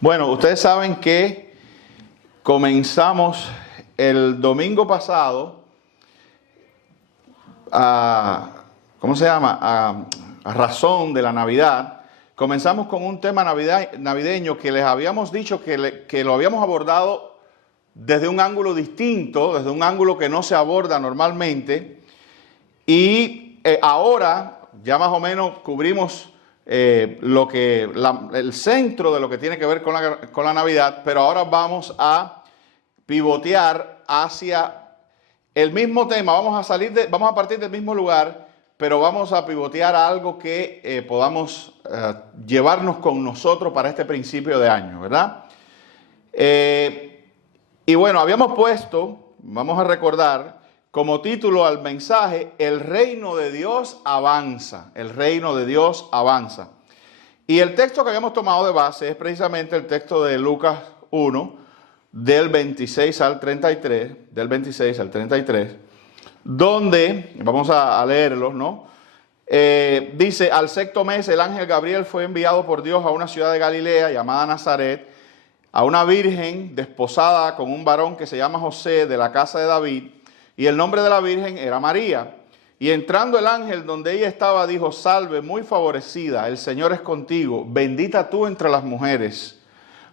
Bueno, ustedes saben que comenzamos el domingo pasado ¿cómo se llama? A razón de la Navidad. Comenzamos con un tema navideño que les habíamos dicho que lo habíamos abordado desde un ángulo distinto, desde un ángulo que no se aborda normalmente. Y ahora ya más o menos cubrimos el centro de lo que tiene que ver con la Navidad, pero ahora vamos a pivotear hacia el mismo tema. Vamos a partir del mismo lugar, pero vamos a pivotear a algo que podamos llevarnos con nosotros para este principio de año, ¿verdad? Y bueno, habíamos puesto, vamos a recordar, como título al mensaje, el reino de Dios avanza. El reino de Dios avanza. Y el texto que habíamos tomado de base es precisamente el texto de Lucas 1, del 26 al 33, donde, vamos a leerlos, ¿no? Dice, al sexto mes el ángel Gabriel fue enviado por Dios a una ciudad de Galilea llamada Nazaret, a una virgen desposada con un varón que se llama José, de la casa de David, y el nombre de la virgen era María. Y entrando el ángel donde ella estaba, dijo, salve, muy favorecida, el Señor es contigo, bendita tú entre las mujeres.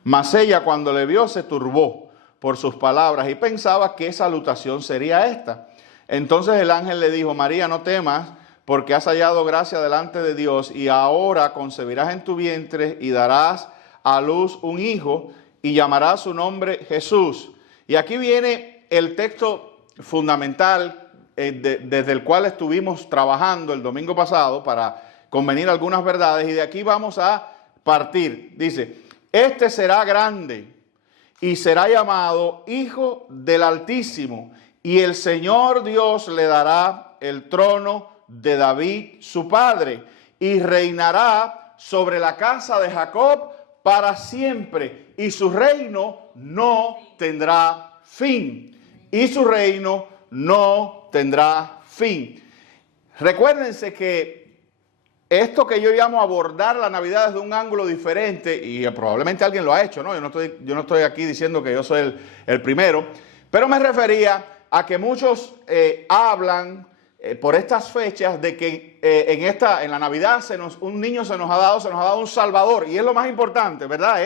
Mas ella, cuando le vio, se turbó por sus palabras y pensaba qué salutación sería esta. Entonces el ángel le dijo, María, no temas, porque has hallado gracia delante de Dios, y ahora concebirás en tu vientre y darás a luz un hijo, y llamarás su nombre Jesús. Y aquí viene el texto fundamental desde el cual estuvimos trabajando el domingo pasado para convenir algunas verdades, y de aquí vamos a partir. Dice, este será grande y será llamado Hijo del Altísimo, y el Señor Dios le dará el trono de David su padre, y reinará sobre la casa de Jacob para siempre, y su reino no tendrá fin. Y su reino no tendrá fin. Recuérdense que esto que yo llamo abordar la Navidad desde un ángulo diferente, y probablemente alguien lo ha hecho, ¿no? Yo no estoy aquí diciendo que yo soy el primero, pero me refería a que muchos hablan por estas fechas de que en la Navidad un niño se nos ha dado un Salvador, y es lo más importante, ¿verdad?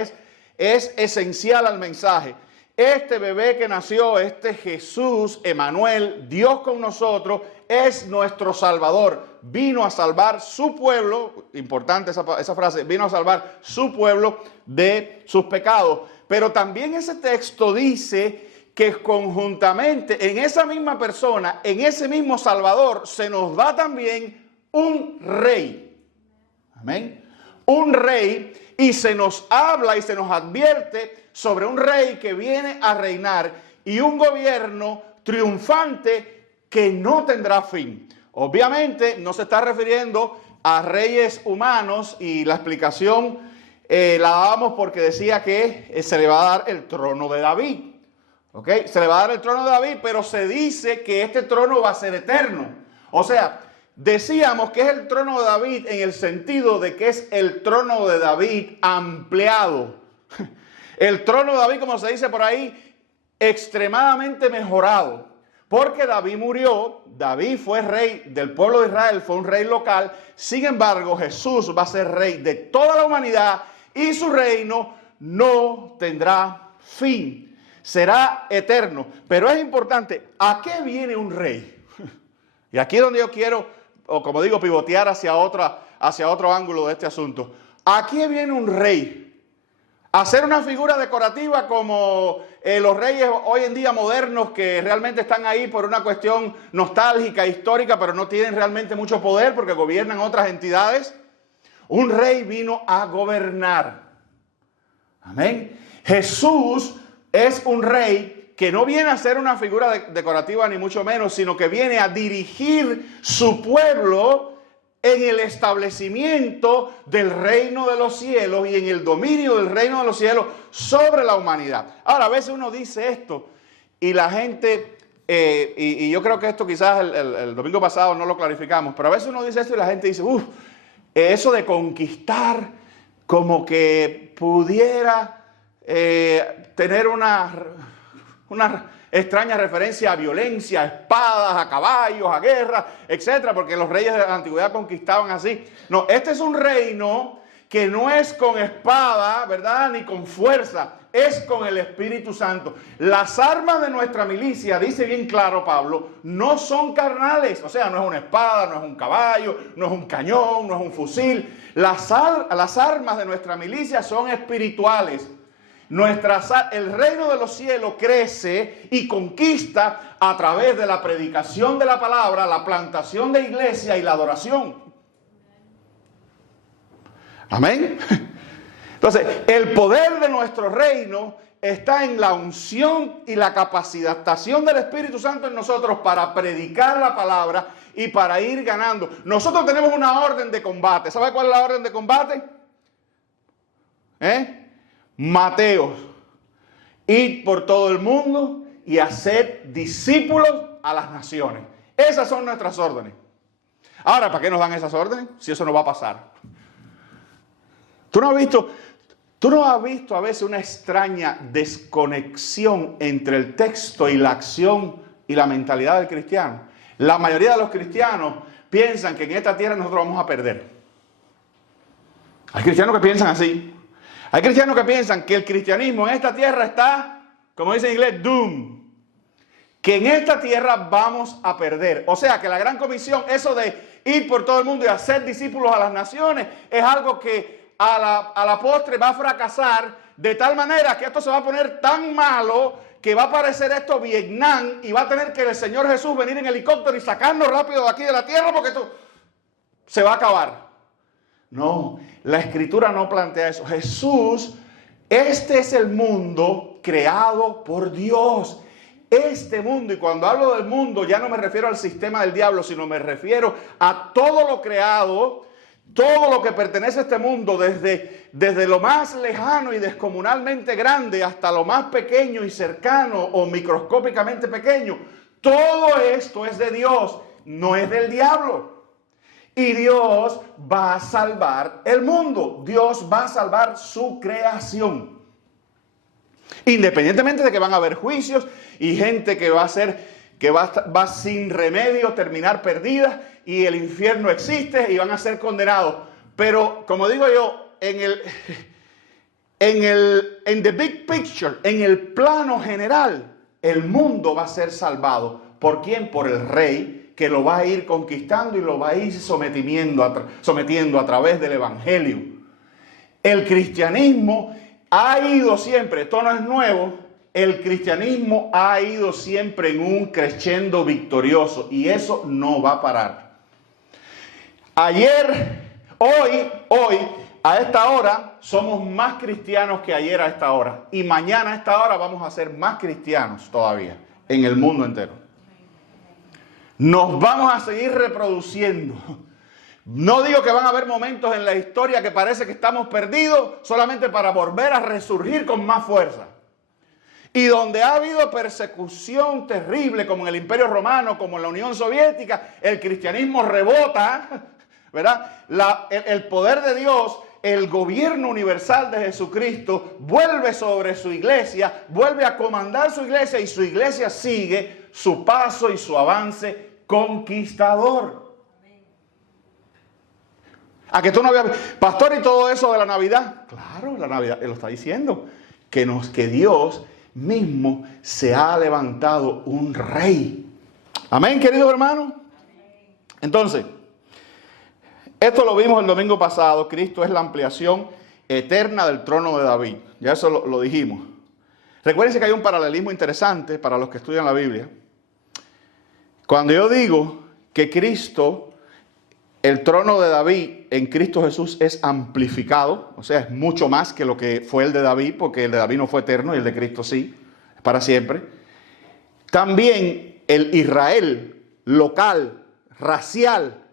Es esencial al mensaje. Este bebé que nació, este Jesús, Emanuel, Dios con nosotros, es nuestro Salvador. Vino a salvar su pueblo, importante esa frase, vino a salvar su pueblo de sus pecados. Pero también ese texto dice que conjuntamente en esa misma persona, en ese mismo Salvador, se nos da también un rey. Amén. Un rey, y se nos habla y se nos advierte sobre un rey que viene a reinar y un gobierno triunfante que no tendrá fin. Obviamente no se está refiriendo a reyes humanos, y la explicación la dábamos porque decía que se le va a dar el trono de David. ¿Okay? Se le va a dar el trono de David, pero se dice que este trono va a ser eterno. O sea, decíamos que es el trono de David en el sentido de que es el trono de David ampliado. El trono de David, como se dice por ahí, extremadamente mejorado. Porque David murió, David fue rey del pueblo de Israel, fue un rey local. Sin embargo, Jesús va a ser rey de toda la humanidad, y su reino no tendrá fin. Será eterno. Pero es importante, ¿a qué viene un rey? Y aquí es donde yo quiero, o como digo, pivotear hacia otro ángulo de este asunto. ¿A qué viene un rey? ¿Hacer una figura decorativa como los reyes hoy en día modernos, que realmente están ahí por una cuestión nostálgica, histórica, pero no tienen realmente mucho poder porque gobiernan otras entidades? Un rey vino a gobernar. Amén. Jesús es un rey que no viene a ser una figura decorativa ni mucho menos, sino que viene a dirigir su pueblo en el establecimiento del reino de los cielos y en el dominio del reino de los cielos sobre la humanidad. Ahora, a veces uno dice esto y la gente, y yo creo que esto quizás el domingo pasado no lo clarificamos, pero a veces uno dice esto y la gente dice, eso de conquistar como que pudiera tener una extraña referencia a violencia, a espadas, a caballos, a guerra, etcétera, porque los reyes de la antigüedad conquistaban así. No, este es un reino que no es con espada, ¿verdad?, ni con fuerza, es con el Espíritu Santo. Las armas de nuestra milicia, dice bien claro Pablo, no son carnales. O sea, no es una espada, no es un caballo, no es un cañón, no es un fusil. Las armas de nuestra milicia son espirituales. El reino de los cielos crece y conquista a través de la predicación de la palabra, la plantación de iglesia y la adoración. Amén. Entonces, el poder de nuestro reino está en la unción y la capacitación del Espíritu Santo en nosotros para predicar la palabra y para ir ganando. Nosotros tenemos una orden de combate. ¿Sabe cuál es la orden de combate? Mateo, id por todo el mundo y haced discípulos a las naciones. Esas son nuestras órdenes. Ahora, ¿para qué nos dan esas órdenes? Si eso no va a pasar. ¿Tú no has visto a veces una extraña desconexión entre el texto y la acción y la mentalidad del cristiano? La mayoría de los cristianos piensan que en esta tierra nosotros vamos a perder. Hay cristianos que piensan así. Hay cristianos que piensan que el cristianismo en esta tierra está, como dice en inglés, doomed. Que en esta tierra vamos a perder. O sea, que la gran comisión, eso de ir por todo el mundo y hacer discípulos a las naciones, es algo que a la postre va a fracasar de tal manera que esto se va a poner tan malo que va a parecer esto Vietnam y va a tener que el Señor Jesús venir en helicóptero y sacarnos rápido de aquí de la tierra porque esto se va a acabar. No, la Escritura no plantea eso. Jesús, este es el mundo creado por Dios. Este mundo, y cuando hablo del mundo ya no me refiero al sistema del diablo, sino me refiero a todo lo creado, todo lo que pertenece a este mundo, desde lo más lejano y descomunalmente grande hasta lo más pequeño y cercano o microscópicamente pequeño. Todo esto es de Dios, no es del diablo. Y Dios va a salvar el mundo. Dios va a salvar su creación. Independientemente de que van a haber juicios y gente que va sin remedio terminar perdida y el infierno existe y van a ser condenados. Pero como digo yo, en the big picture, en el plano general, el mundo va a ser salvado. ¿Por quién? Por el Rey, que lo va a ir conquistando y lo va a ir sometiendo a través del Evangelio. El cristianismo ha ido siempre, esto no es nuevo, el cristianismo ha ido siempre en un crescendo victorioso y eso no va a parar. Hoy, a esta hora, somos más cristianos que ayer a esta hora. Y mañana a esta hora vamos a ser más cristianos todavía en el mundo entero. Nos vamos a seguir reproduciendo. No digo que van a haber momentos en la historia que parece que estamos perdidos solamente para volver a resurgir con más fuerza. Y donde ha habido persecución terrible, como en el Imperio Romano, como en la Unión Soviética, el cristianismo rebota, ¿verdad? El poder de Dios, el gobierno universal de Jesucristo vuelve sobre su iglesia, vuelve a comandar su iglesia y su iglesia sigue su paso y su avance conquistador. ¿A que tú no habías visto? Pastor, ¿y todo eso de la Navidad? Claro, la Navidad, él lo está diciendo, que Dios mismo se ha levantado un rey. Amén, queridos hermanos. Entonces, esto lo vimos el domingo pasado. Cristo es la ampliación eterna del trono de David. Ya eso lo dijimos. Recuérdense que hay un paralelismo interesante para los que estudian la Biblia. Cuando yo digo que Cristo, el trono de David en Cristo Jesús es amplificado, o sea, es mucho más que lo que fue el de David, porque el de David no fue eterno y el de Cristo sí, es para siempre. También el Israel local, racial,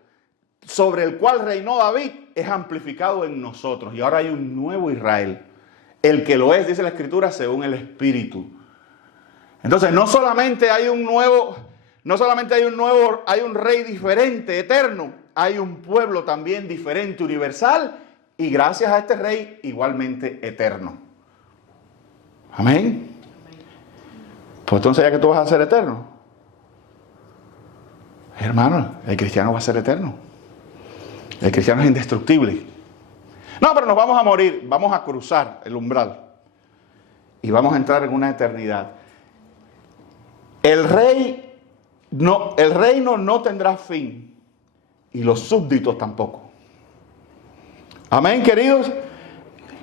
sobre el cual reinó David, es amplificado en nosotros. Y ahora hay un nuevo Israel. El que lo es, dice la Escritura, según el Espíritu. Entonces, no solamente hay un rey diferente, eterno, hay un pueblo también diferente, universal, y gracias a este rey, igualmente eterno. Amén. Pues entonces, ¿ya que tú vas a ser eterno? Hermano, el cristiano va a ser eterno. El cristiano es indestructible. No, pero nos vamos a morir. Vamos a cruzar el umbral. Y vamos a entrar en una eternidad. El reino no tendrá fin. Y los súbditos tampoco. Amén, queridos.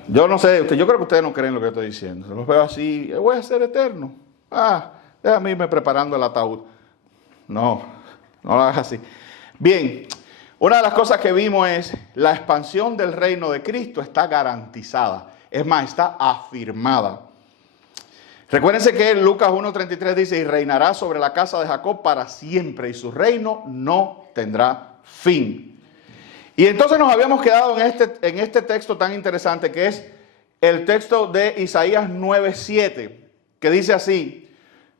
Yo no sé, yo creo que ustedes no creen lo que estoy diciendo. Los veo así, voy a ser eterno. Déjame irme preparando el ataúd. No lo hagas así. Bien, una de las cosas que vimos es la expansión del reino de Cristo está garantizada. Es más, está afirmada. Recuérdense que Lucas 1:33 dice, y reinará sobre la casa de Jacob para siempre, y su reino no tendrá fin. Y entonces nos habíamos quedado en este texto tan interesante que es el texto de Isaías 9:7, que dice así,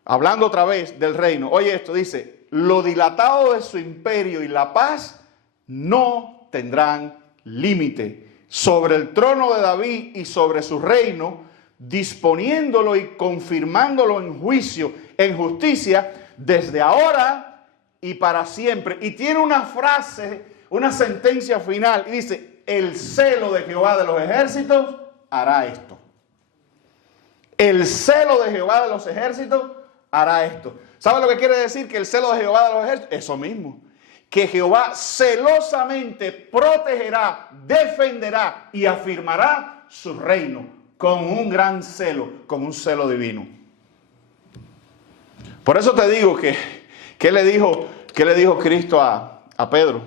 hablando otra vez del reino. Oye esto, dice, lo dilatado de su imperio y la paz no tendrán límite sobre el trono de David y sobre su reino, disponiéndolo y confirmándolo en juicio, en justicia, desde ahora y para siempre. Y tiene una frase, una sentencia final, y dice, el celo de Jehová de los ejércitos hará esto. El celo de Jehová de los ejércitos hará esto. ¿Sabe lo que quiere decir que el celo de Jehová de los ejércitos? Eso mismo. Que Jehová celosamente protegerá, defenderá y afirmará su reino con un gran celo, con un celo divino. Por eso te digo que, ¿qué le dijo Cristo a Pedro?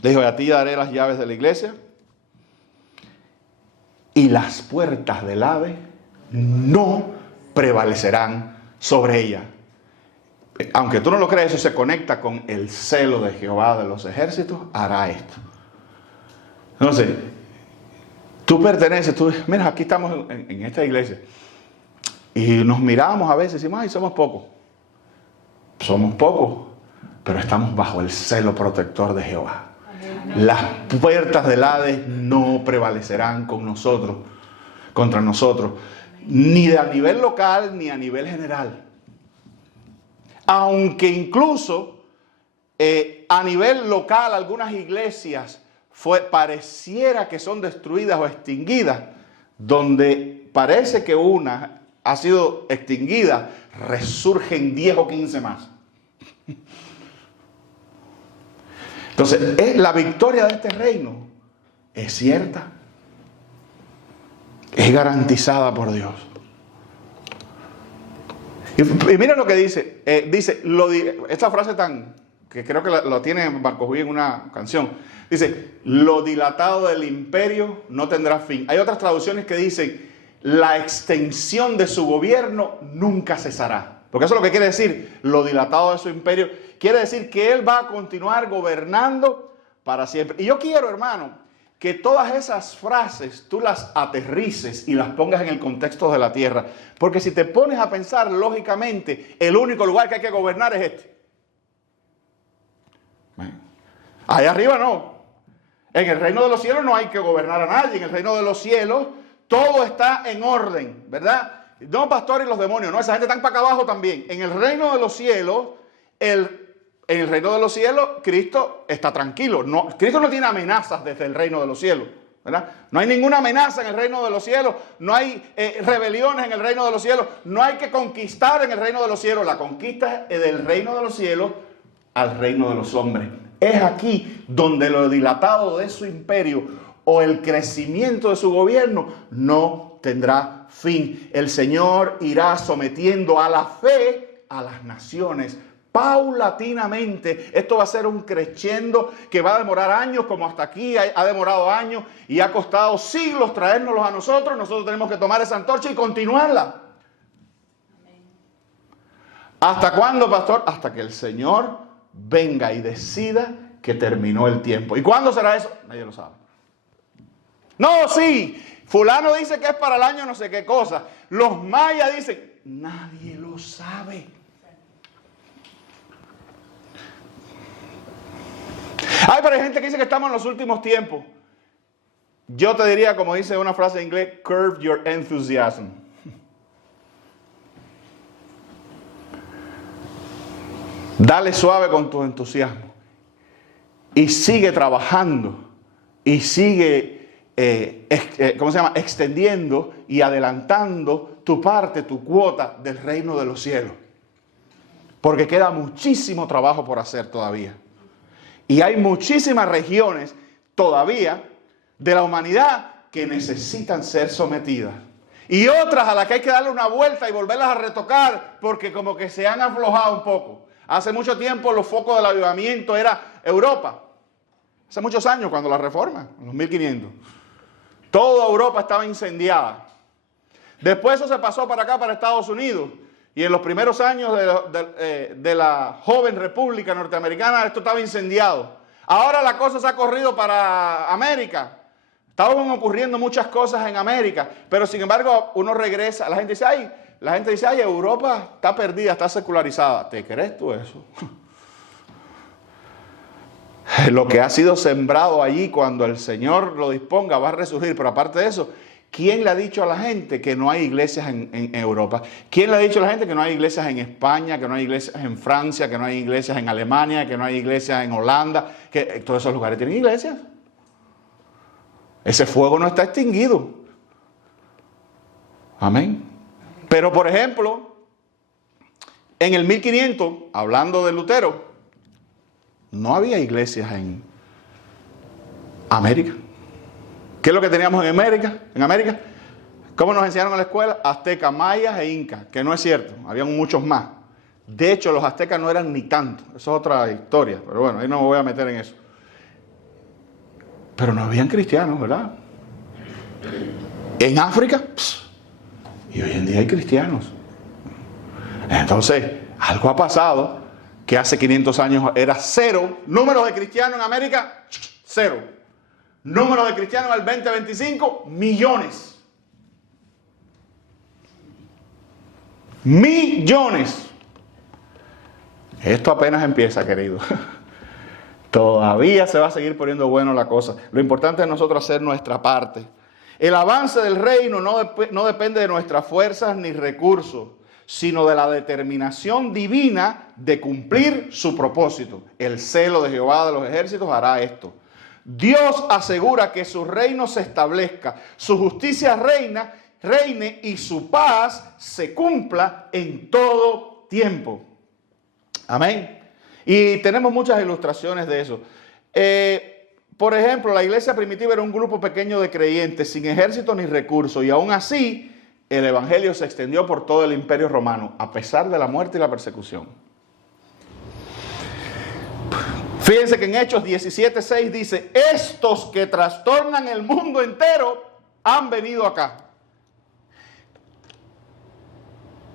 Le dijo, a ti daré las llaves de la iglesia y las puertas del Hades no prevalecerán sobre ella. Aunque tú no lo creas, eso se conecta con el celo de Jehová de los ejércitos, hará esto. Entonces, tú perteneces, mira, aquí estamos en esta iglesia y nos miramos a veces y decimos, ay, somos pocos. Somos pocos, pero estamos bajo el celo protector de Jehová. Las puertas del Hades no prevalecerán contra nosotros, ni a nivel local ni a nivel general. Aunque incluso a nivel local algunas iglesias pareciera que son destruidas o extinguidas, donde parece que una ha sido extinguida, resurgen 10 o 15 más. Entonces, la victoria de este reino es cierta, es garantizada por Dios. Y miren lo que dice, esta frase que creo que lo tiene Marco Juí en una canción, dice, lo dilatado del imperio no tendrá fin. Hay otras traducciones que dicen, la extensión de su gobierno nunca cesará. Porque eso es lo que quiere decir, lo dilatado de su imperio. Quiere decir que Él va a continuar gobernando para siempre. Y yo quiero, hermano, que todas esas frases tú las aterrices y las pongas en el contexto de la tierra. Porque si te pones a pensar lógicamente, el único lugar que hay que gobernar es este. Allá arriba no. En el reino de los cielos no hay que gobernar a nadie. En el reino de los cielos todo está en orden, ¿verdad? No, pastor, y los demonios, no, esa gente está para acá abajo también. En el reino de los cielos, en el reino de los cielos, Cristo está tranquilo. No, Cristo no tiene amenazas desde el reino de los cielos, ¿verdad? No hay ninguna amenaza en el reino de los cielos, no hay rebeliones en el reino de los cielos, no hay que conquistar en el reino de los cielos. La conquista es del reino de los cielos al reino de los hombres. Es aquí donde lo dilatado de su imperio o el crecimiento de su gobierno no tendrá fin. El Señor irá sometiendo a la fe a las naciones paulatinamente. Esto va a ser un crescendo que va a demorar años, como hasta aquí ha demorado años y ha costado siglos traérnoslos a nosotros. Nosotros tenemos que tomar esa antorcha y continuarla. ¿Hasta cuándo, pastor? Hasta que el Señor venga y decida que terminó el tiempo. ¿Y cuándo será eso? Nadie lo sabe. No, sí, fulano dice que es para el año no sé qué cosa. Los mayas dicen, nadie lo sabe. Ay, pero hay gente que dice que estamos en los últimos tiempos. Yo te diría, como dice una frase en inglés, curb your enthusiasm. Dale suave con tu entusiasmo. Y sigue trabajando. Y sigue, extendiendo y adelantando tu parte, tu cuota del reino de los cielos. Porque queda muchísimo trabajo por hacer todavía. Y hay muchísimas regiones todavía de la humanidad que necesitan ser sometidas. Y otras a las que hay que darle una vuelta y volverlas a retocar porque como que se han aflojado un poco. Hace mucho tiempo los focos del avivamiento era Europa. Hace muchos años cuando la reforma, en los 1500. Toda Europa estaba incendiada. Después eso se pasó para acá, para Estados Unidos. Y en los primeros años de la joven república norteamericana esto estaba incendiado. Ahora la cosa se ha corrido para América. Estaban ocurriendo muchas cosas en América, pero sin embargo uno regresa, la gente dice, ay, Europa está perdida, está secularizada. ¿Te crees tú eso? Lo que ha sido sembrado allí cuando el Señor lo disponga va a resurgir, pero aparte de eso, ¿quién le ha dicho a la gente que no hay iglesias en Europa? ¿Quién le ha dicho a la gente que no hay iglesias en España, que no hay iglesias en Francia, que no hay iglesias en Alemania, que no hay iglesias en Holanda? Que todos esos lugares tienen iglesias. Ese fuego no está extinguido. Amén. Pero por ejemplo, en el 1500, hablando de Lutero, no había iglesias en América. ¿Qué es lo que teníamos en América? ¿Cómo nos enseñaron en la escuela? Aztecas, mayas e incas, que no es cierto, habían muchos más. De hecho, los aztecas no eran ni tantos, eso es otra historia, pero bueno, ahí no me voy a meter en eso. Pero no habían cristianos, ¿verdad? En África, y hoy en día hay cristianos. Entonces, algo ha pasado que hace 500 años era cero. Número de cristianos en América, cero. Número de cristianos al 2025, millones. Millones. Esto apenas empieza, querido. Todavía se va a seguir poniendo bueno la cosa. Lo importante es nosotros hacer nuestra parte. El avance del reino no depende de nuestras fuerzas ni recursos, sino de la determinación divina de cumplir su propósito. El celo de Jehová de los ejércitos hará esto. Dios asegura que su reino se establezca, su justicia reine y su paz se cumpla en todo tiempo. Amén. Y tenemos muchas ilustraciones de eso. Por ejemplo, la iglesia primitiva era un grupo pequeño de creyentes sin ejército ni recursos, y aún así el evangelio se extendió por todo el imperio romano, a pesar de la muerte y la persecución. Fíjense que en Hechos 17:6 dice, estos que trastornan el mundo entero han venido acá.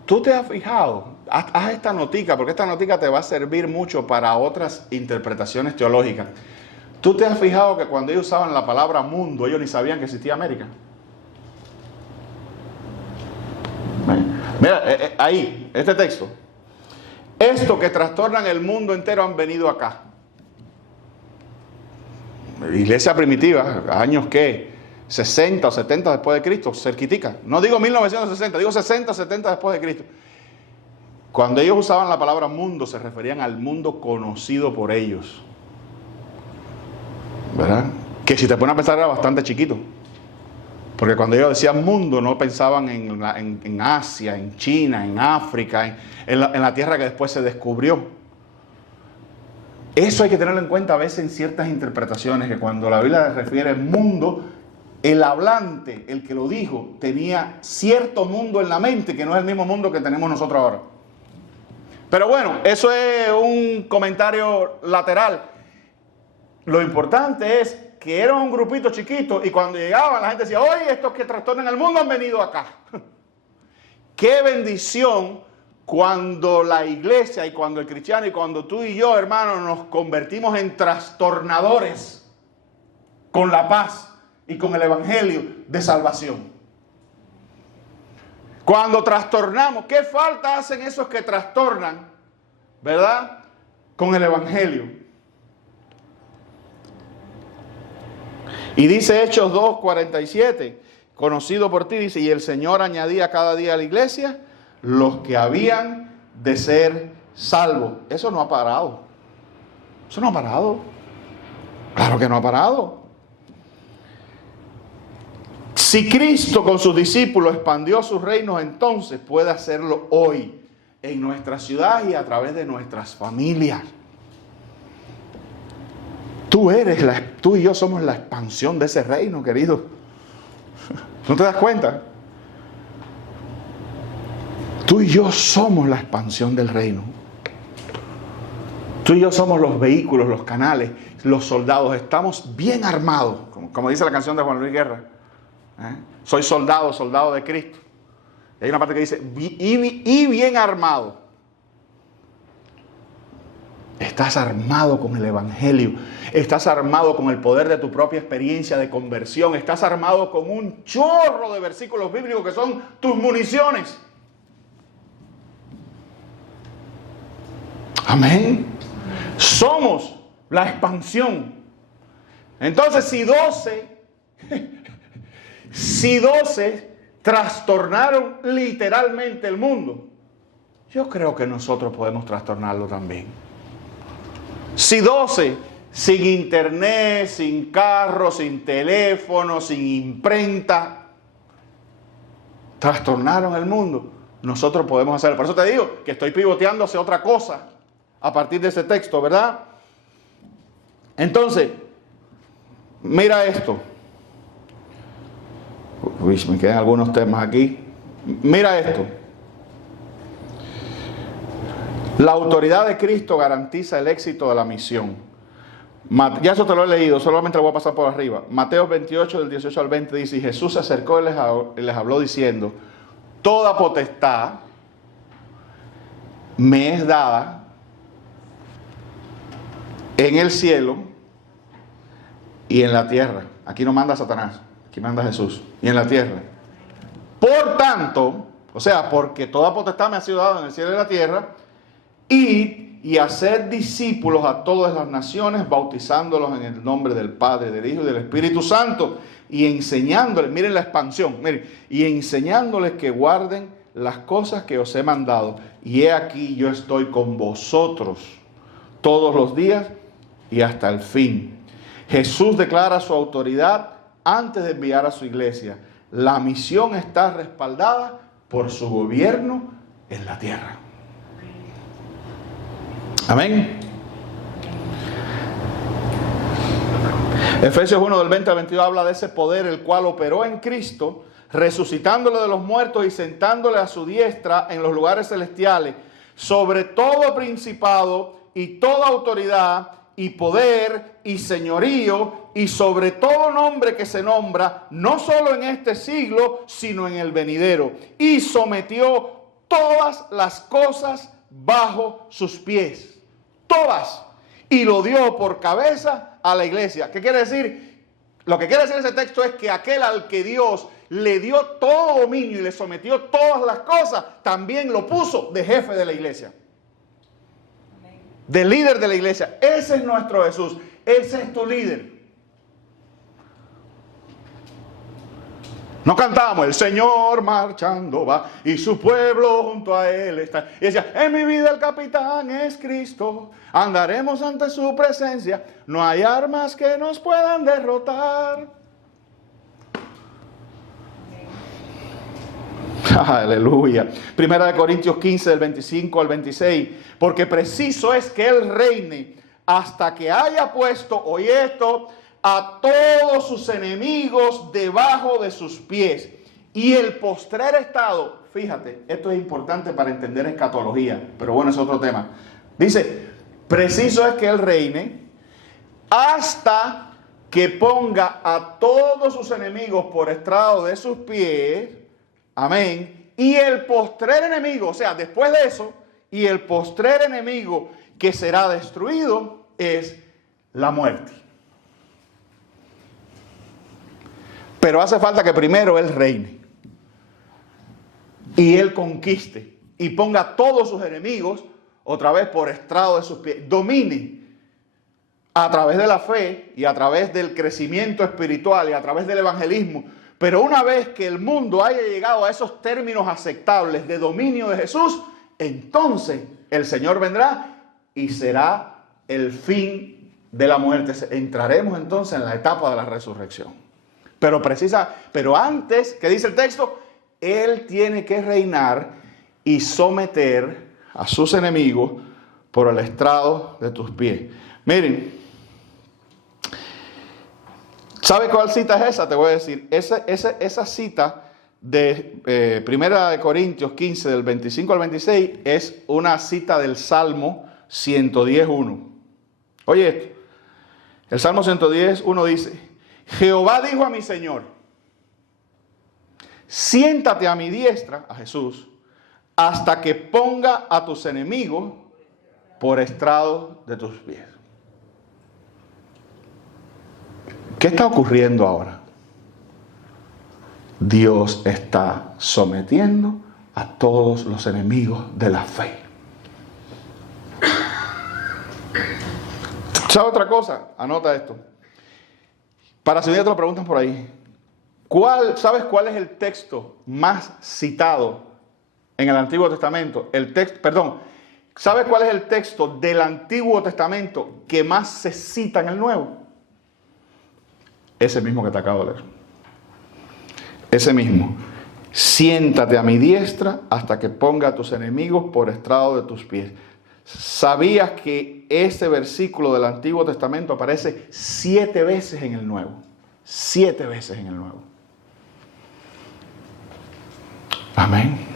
¿Tú te has fijado? Haz esta notica, porque esta notica te va a servir mucho para otras interpretaciones teológicas. ¿Tú te has fijado que cuando ellos usaban la palabra mundo, ellos ni sabían que existía América? Mira, ahí, este texto. Estos que trastornan el mundo entero han venido acá. Iglesia primitiva, años ¿qué? 60 o 70 después de Cristo, cerquitica. No digo 1960, digo 60, 70 después de Cristo. Cuando ellos usaban la palabra mundo, se referían al mundo conocido por ellos. ¿Verdad? Que si te pones a pensar era bastante chiquito. Porque cuando ellos decían mundo, no pensaban en Asia, en China, en África, en la tierra que después se descubrió. Eso hay que tenerlo en cuenta a veces en ciertas interpretaciones, que cuando la Biblia refiere mundo, el hablante, el que lo dijo, tenía cierto mundo en la mente que no es el mismo mundo que tenemos nosotros ahora. Pero bueno, eso es un comentario lateral. Lo importante es que era un grupito chiquito y cuando llegaban la gente decía, oye, estos que trastornan el mundo han venido acá. Qué bendición cuando la iglesia y cuando el cristiano y cuando tú y yo, hermanos, nos convertimos en trastornadores con la paz y con el evangelio de salvación. Cuando trastornamos, ¿qué falta hacen esos que trastornan, verdad? Con el evangelio. Y dice Hechos 2:47, conocido por ti, dice, y el Señor añadía cada día a la iglesia los que habían de ser salvo. Eso no ha parado. Eso no ha parado. Claro que no ha parado. Si Cristo con sus discípulos expandió sus reinos, entonces puede hacerlo hoy en nuestra ciudad y a través de nuestras familias. Tú y yo somos la expansión de ese reino, querido. ¿No te das cuenta? Tú y yo somos la expansión del reino. Tú y yo somos los vehículos, los canales, los soldados. Estamos bien armados, como dice la canción de Juan Luis Guerra. Soy soldado, soldado de Cristo. Y hay una parte que dice, y bien armado. Estás armado con el Evangelio. Estás armado con el poder de tu propia experiencia de conversión. Estás armado con un chorro de versículos bíblicos que son tus municiones. Amén. Somos la expansión. Entonces, si 12 trastornaron literalmente el mundo, yo creo que nosotros podemos trastornarlo también. Si 12 sin internet, sin carro, sin teléfono, sin imprenta, trastornaron el mundo, nosotros podemos hacerlo. Por eso te digo que estoy pivoteando hacia otra cosa a partir de ese texto, ¿verdad? Entonces, mira esto. Uy, me quedan algunos temas aquí. Mira esto. La autoridad de Cristo garantiza el éxito de la misión. Ya eso te lo he leído, solamente lo voy a pasar por arriba. Mateo 28, del 18 al 20 dice, y Jesús se acercó y les habló diciendo, toda potestad me es dada en el cielo y en la tierra. Aquí no manda Satanás, aquí manda Jesús. Y en la tierra. Por tanto, o sea, porque toda potestad me ha sido dada en el cielo y en la tierra, y hacer discípulos a todas las naciones, bautizándolos en el nombre del Padre, del Hijo y del Espíritu Santo, y enseñándoles, miren la expansión, miren, y enseñándoles que guarden las cosas que os he mandado. Y he aquí yo estoy con vosotros todos los días y hasta el fin. Jesús declara su autoridad antes de enviar a su iglesia. La misión está respaldada por su gobierno en la tierra. Amén. Efesios 1 del 20 al 22 habla de ese poder el cual operó en Cristo, resucitándole de los muertos y sentándole a su diestra en los lugares celestiales, sobre todo principado y toda autoridad y poder y señorío y sobre todo nombre que se nombra, no solo en este siglo, sino en el venidero. Y sometió todas las cosas bajo sus pies. Todas. Y lo dio por cabeza a la iglesia. ¿Qué quiere decir? Lo que quiere decir ese texto es que aquel al que Dios le dio todo dominio y le sometió todas las cosas, también lo puso de jefe de la iglesia. De líder de la iglesia. Ese es nuestro Jesús. Ese es tu líder. No cantamos, el Señor marchando va y su pueblo junto a él está. Y decía, en mi vida el capitán es Cristo, andaremos ante su presencia, no hay armas que nos puedan derrotar. Aleluya. Primera de Corintios 15, del 25 al 26. Porque preciso es que Él reine hasta que haya puesto, oye esto, a todos sus enemigos debajo de sus pies. Y el postrer estado, fíjate, esto es importante para entender escatología, pero bueno, es otro tema. Dice, preciso es que Él reine hasta que ponga a todos sus enemigos por estrado de sus pies. Amén. Y el postrer enemigo, o sea, después de eso, y el postrer enemigo que será destruido es la muerte. Pero hace falta que primero Él reine. Y Él conquiste. Y ponga a todos sus enemigos otra vez por estrado de sus pies. Domine a través de la fe y a través del crecimiento espiritual y a través del evangelismo. Pero una vez que el mundo haya llegado a esos términos aceptables de dominio de Jesús, entonces el Señor vendrá y será el fin de la muerte. Entraremos entonces en la etapa de la resurrección. Pero antes, ¿qué dice el texto? Él tiene que reinar y someter a sus enemigos por el estrado de tus pies. Miren, ¿sabe cuál cita es esa? Te voy a decir. Esa cita de Primera de Corintios 15, del 25 al 26, es una cita del Salmo 110.1. Oye esto. El Salmo 110.1 dice: Jehová dijo a mi Señor, siéntate a mi diestra, a Jesús, hasta que ponga a tus enemigos por estrado de tus pies. ¿Qué está ocurriendo ahora? Dios está sometiendo a todos los enemigos de la fe. ¿Sabe otra cosa? Anota esto. Para si un día te lo preguntan por ahí. ¿Sabes cuál es el texto más citado en el Antiguo Testamento? ¿Sabes cuál es el texto del Antiguo Testamento que más se cita en el Nuevo? Ese mismo que te acabo de leer. Ese mismo. Siéntate a mi diestra hasta que ponga a tus enemigos por estrado de tus pies. ¿Sabías que ese versículo del Antiguo Testamento aparece 7 veces en el Nuevo? 7 veces en el Nuevo. Amén.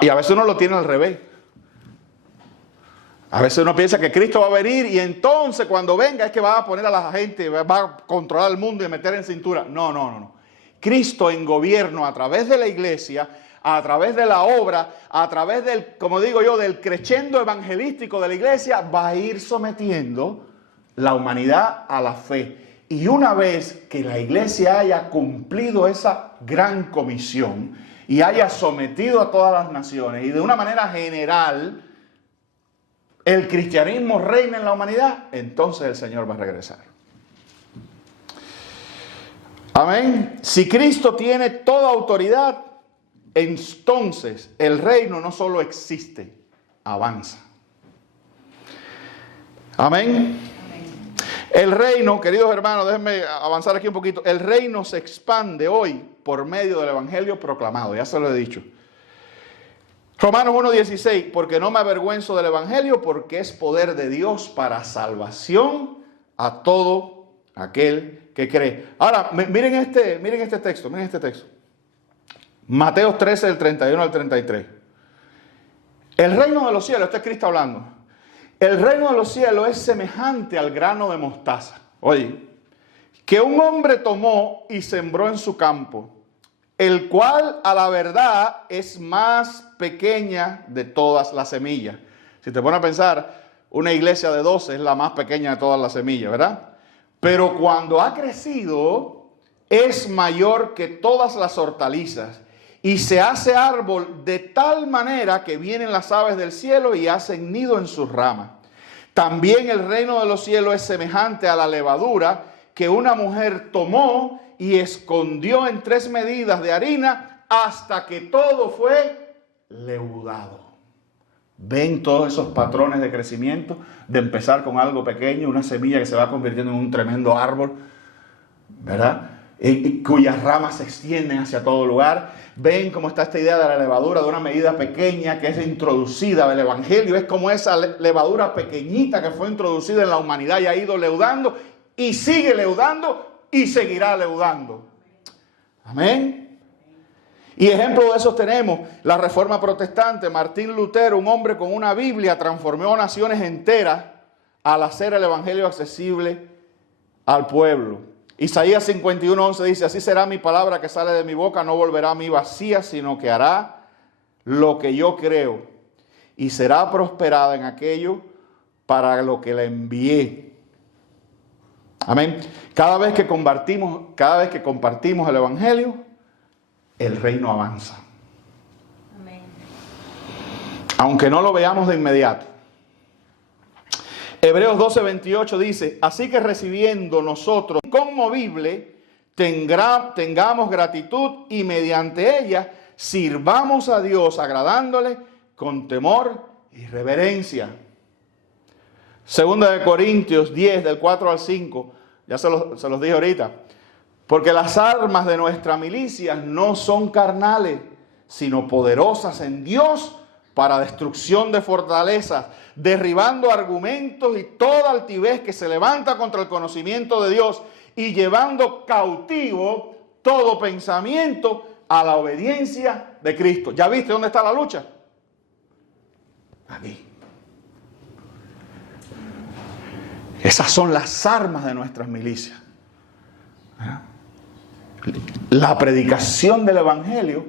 Y a veces uno lo tiene al revés. A veces uno piensa que Cristo va a venir y entonces cuando venga es que va a poner a la gente, va a controlar el mundo y meter en cintura. No. Cristo en gobierno a través de la iglesia, a través de la obra, a través del, como digo yo, del crescendo evangelístico de la iglesia, va a ir sometiendo la humanidad a la fe. Y una vez que la iglesia haya cumplido esa gran comisión y haya sometido a todas las naciones y de una manera general el cristianismo reina en la humanidad, entonces el Señor va a regresar. Amén. Si Cristo tiene toda autoridad, entonces el reino no solo existe, avanza. Amén. El reino, queridos hermanos, déjenme avanzar aquí un poquito. El reino se expande hoy por medio del evangelio proclamado, ya se lo he dicho. Romanos 1:16, porque no me avergüenzo del evangelio, porque es poder de Dios para salvación a todo aquel que cree. Ahora, miren este texto. Mateo 13, del 31 al 33. El reino de los cielos, este es Cristo hablando. El reino de los cielos es semejante al grano de mostaza. Oye, que un hombre tomó y sembró en su campo, el cual a la verdad es más pequeña de todas las semillas. Si te pones a pensar, una iglesia de 12 es la más pequeña de todas las semillas, ¿verdad? Pero cuando ha crecido, es mayor que todas las hortalizas y se hace árbol de tal manera que vienen las aves del cielo y hacen nido en sus ramas. También el reino de los cielos es semejante a la levadura que una mujer tomó y escondió en 3 medidas de harina hasta que todo fue leudado. ¿Ven todos esos patrones de crecimiento? De empezar con algo pequeño, una semilla que se va convirtiendo en un tremendo árbol, ¿verdad? Y cuyas ramas se extienden hacia todo lugar. Ven cómo está esta idea de la levadura, de una medida pequeña que es introducida del evangelio. Es como esa levadura pequeñita que fue introducida en la humanidad y ha ido leudando y sigue leudando y seguirá leudando. Amén. Y ejemplo de eso tenemos la Reforma Protestante. Martín Lutero, un hombre con una Biblia, transformó naciones enteras al hacer el evangelio accesible al pueblo. Isaías 51:11 dice: así será mi palabra que sale de mi boca, no volverá a mí vacía, sino que hará lo que yo creo y será prosperada en aquello para lo que la envié. Amén. Cada vez que compartimos el evangelio, el reino avanza. Amén. Aunque no lo veamos de inmediato. Hebreos 12:28 dice: así que recibiendo nosotros inconmovible, tengamos gratitud y mediante ella sirvamos a Dios agradándole con temor y reverencia. Segunda de Corintios 10, del 4 al 5, ya se los dije ahorita. Porque las armas de nuestra milicia no son carnales, sino poderosas en Dios para destrucción de fortalezas, derribando argumentos y toda altivez que se levanta contra el conocimiento de Dios y llevando cautivo todo pensamiento a la obediencia de Cristo. ¿Ya viste dónde está la lucha? Aquí. Esas son las armas de nuestras milicias. La predicación del Evangelio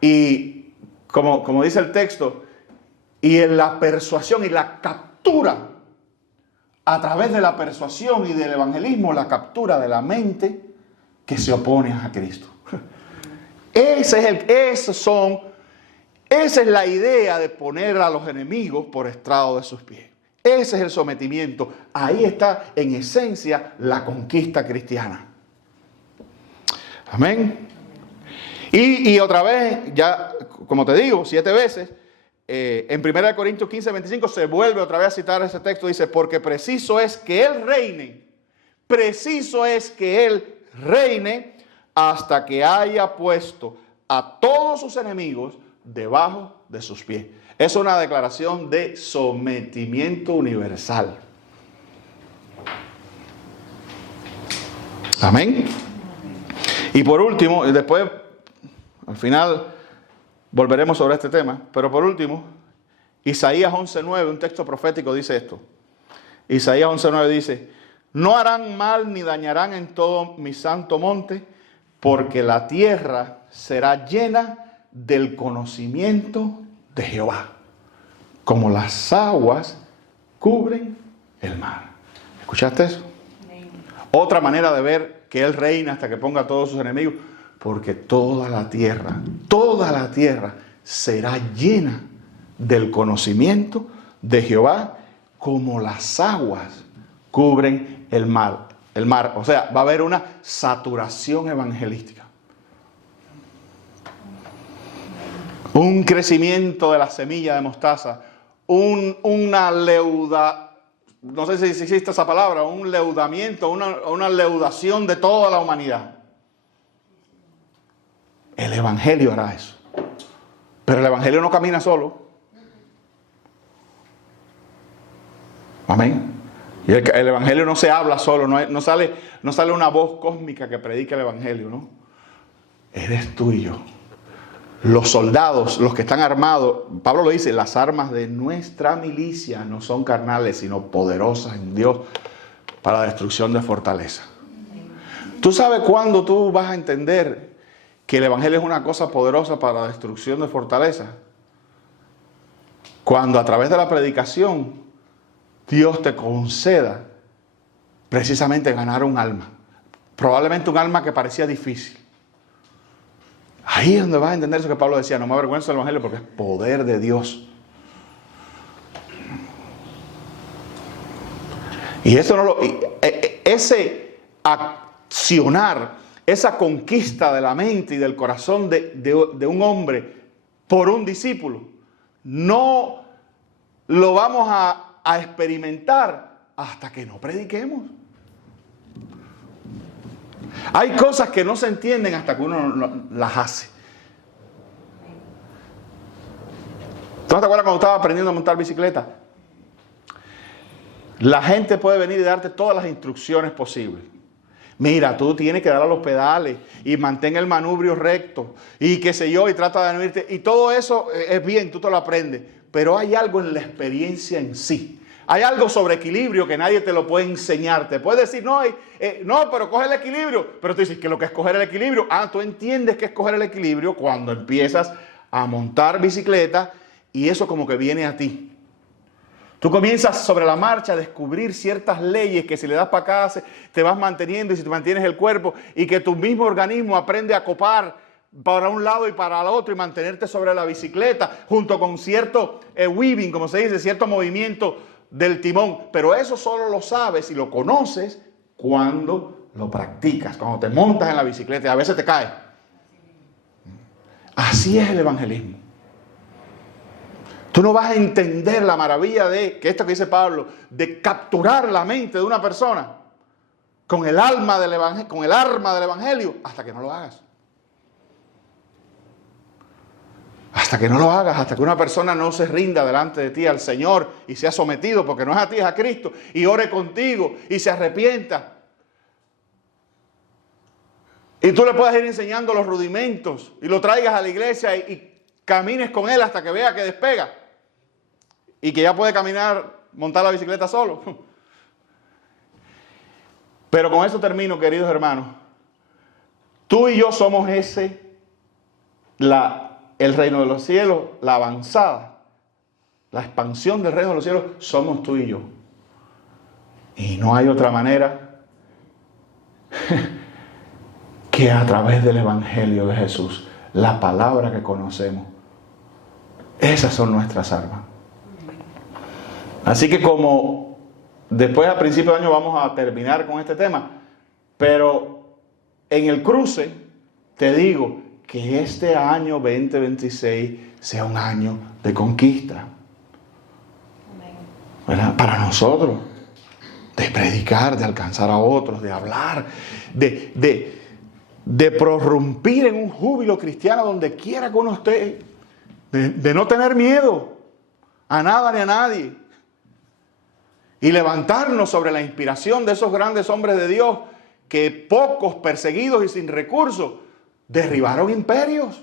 y, como dice el texto, y en la persuasión y la captura, a través de la persuasión y del evangelismo, la captura de la mente que se opone a Cristo. Esa es la idea de poner a los enemigos por estrado de sus pies. Ese es el sometimiento. Ahí está en esencia la conquista cristiana. Amén. Y otra vez, ya como te digo, 7 veces, en 1 Corintios 15, 25 se vuelve otra vez a citar ese texto. Dice, porque preciso es que Él reine hasta que haya puesto a todos sus enemigos debajo de sus pies. Es una declaración de sometimiento universal. Amén. Y por último, y después, al final, volveremos sobre este tema, pero por último, Isaías 11:9, un texto profético, dice esto. Isaías 11:9 dice, no harán mal ni dañarán en todo mi santo monte, porque la tierra será llena del conocimiento de Jehová, como las aguas cubren el mar. ¿Escuchaste eso? Otra manera de ver que Él reina hasta que ponga a todos sus enemigos, porque toda la tierra será llena del conocimiento de Jehová, como las aguas cubren el mar. O sea, va a haber una saturación evangelística. Un crecimiento de la semilla de mostaza, una leuda, no sé si existe esa palabra, un leudamiento, una leudación de toda la humanidad. El Evangelio hará eso. Pero el Evangelio no camina solo. Amén. Y el Evangelio no se habla solo, no sale una voz cósmica que predica el Evangelio, ¿no? Eres tú y yo. Los soldados, los que están armados, Pablo lo dice, las armas de nuestra milicia no son carnales, sino poderosas en Dios para la destrucción de fortaleza. ¿Tú sabes cuándo tú vas a entender que el Evangelio es una cosa poderosa para la destrucción de fortaleza? Cuando a través de la predicación Dios te conceda precisamente ganar un alma. Probablemente un alma que parecía difícil. Ahí es donde vas a entender eso que Pablo decía, no me avergüenzo del Evangelio porque es poder de Dios. Y eso ese accionar, esa conquista de la mente y del corazón de un hombre por un discípulo, no lo vamos a experimentar hasta que no prediquemos. Hay cosas que no se entienden hasta que uno las hace. ¿Tú no te acuerdas cuando estaba aprendiendo a montar bicicleta? La gente puede venir y darte todas las instrucciones posibles. Mira, tú tienes que dar a los pedales y mantén el manubrio recto y qué sé yo, y trata de no irte. Y todo eso es bien, tú te lo aprendes. Pero hay algo en la experiencia en sí. Hay algo sobre equilibrio que nadie te lo puede enseñar. Te puede decir, no, pero coge el equilibrio. Pero tú dices que lo que es coger el equilibrio. Tú entiendes que es coger el equilibrio cuando empiezas a montar bicicleta y eso como que viene a ti. Tú comienzas sobre la marcha a descubrir ciertas leyes que si le das para acá te vas manteniendo y si te mantienes el cuerpo y que tu mismo organismo aprende a copar para un lado y para el otro y mantenerte sobre la bicicleta junto con cierto weaving, como se dice, cierto movimiento del timón. Pero eso solo lo sabes y lo conoces cuando lo practicas, cuando te montas en la bicicleta y a veces te caes. Así es el evangelismo. Tú no vas a entender la maravilla de, que esto que dice Pablo, de capturar la mente de una persona con el arma del evangelio, hasta que no lo hagas. Hasta que no lo hagas, hasta que una persona no se rinda delante de ti al Señor y sea sometido, porque no es a ti, es a Cristo, y ore contigo y se arrepienta. Y tú le puedes ir enseñando los rudimentos y lo traigas a la iglesia y camines con él hasta que vea que despega y que ya puede caminar, montar la bicicleta solo. Pero con eso termino, queridos hermanos. Tú y yo somos el reino de los cielos, la avanzada, la expansión del reino de los cielos, somos tú y yo. Y no hay otra manera que a través del evangelio de Jesús, la palabra que conocemos. Esas son nuestras armas. Así que como después a principio de año vamos a terminar con este tema, pero en el cruce te digo que este año 2026 sea un año de conquista. ¿Verdad? Para nosotros, de predicar, de alcanzar a otros, de hablar, de prorrumpir en un júbilo cristiano donde quiera que uno esté, de no tener miedo a nada ni a nadie, y levantarnos sobre la inspiración de esos grandes hombres de Dios que pocos, perseguidos y sin recursos, derribaron imperios.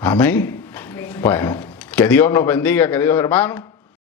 Amén. Bueno, que Dios nos bendiga, queridos hermanos.